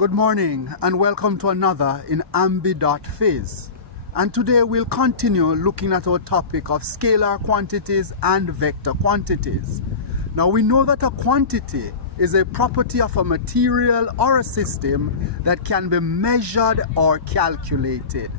Good morning and welcome to another in Ambi.Phys. And today we'll continue looking at our topic of scalar quantities and vector quantities. Now we know that a quantity is a property of a material or a system that can be measured or calculated.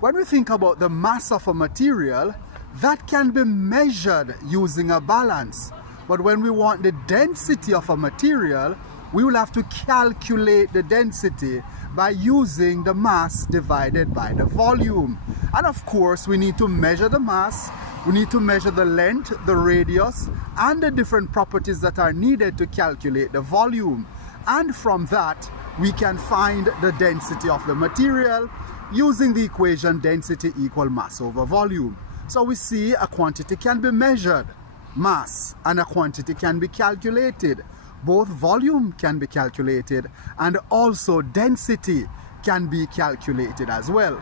When we think about the mass of a material, that can be measured using a balance. But when we want the density of a material, we will have to calculate the density by using the mass divided by the volume. And of course, we need to measure the mass, we need to measure the length, the radius, and the different properties that are needed to calculate the volume. And from that, we can find the density of the material using the equation density equal mass over volume. So we see a quantity can be measured, mass, and a quantity can be calculated. Both volume can be calculated and also density can be calculated as well.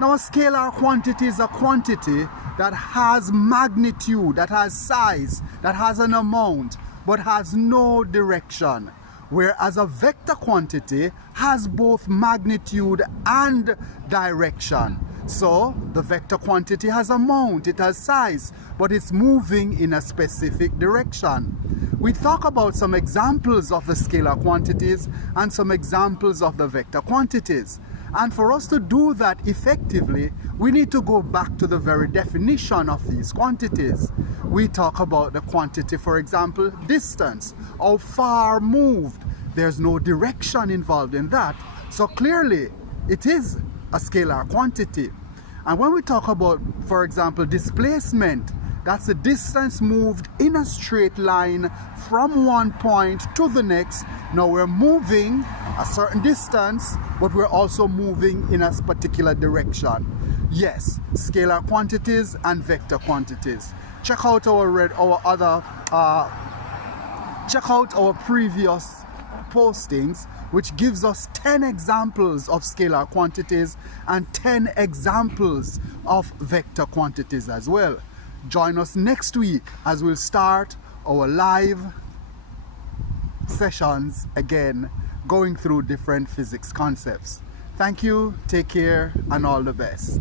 Now a scalar quantity is a quantity that has magnitude, that has size, that has an amount, but has no direction. Whereas a vector quantity has both magnitude and direction. So the vector quantity has amount, it has size, but it's moving in a specific direction. We talk about some examples of the scalar quantities and some examples of the vector quantities. And for us to do that effectively, we need to go back to the very definition of these quantities. We talk about the quantity, for example, distance, how far moved. There's no direction involved in that. So clearly, it is a scalar quantity. And when we talk about, for example, displacement, that's the distance moved in a straight line from one point to the next. Now we're moving a certain distance, but we're also moving in a particular direction. Yes, scalar quantities and vector quantities. Check out our previous postings, which gives us 10 examples of scalar quantities and 10 examples of vector quantities as well. Join us next week as we'll start our live sessions again, going through different physics concepts. Thank you, take care, and all the best.